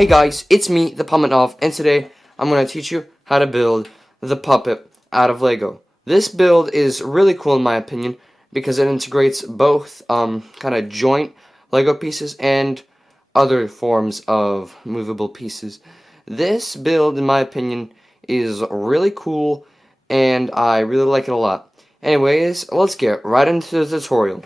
Hey guys, it's me, the Puppet, and today I'm going to teach you how to build the puppet out of Lego. This build is really cool in my opinion because it integrates both kind of joint Lego pieces and other forms of movable pieces. This build, in my opinion, is really cool and I really like it a lot. Anyways, let's get right into the tutorial.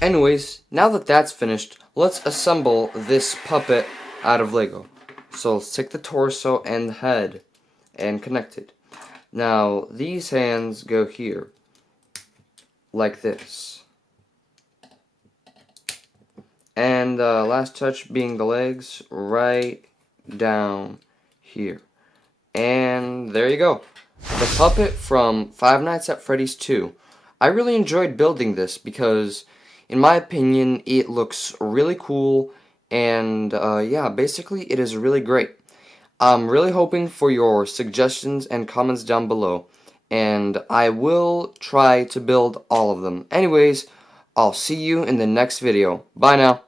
Anyways, now that that's finished, let's assemble this puppet out of Lego. So let's take the torso and the head and connect it. Now, these hands go here, like this. And last touch being the legs right down here. And there you go. The puppet from Five Nights at Freddy's 2. I really enjoyed building this because, in my opinion, it looks really cool, and yeah, basically it is really great. I'm really hoping for your suggestions and comments down below, and I will try to build all of them. Anyways, I'll see you in the next video. Bye now.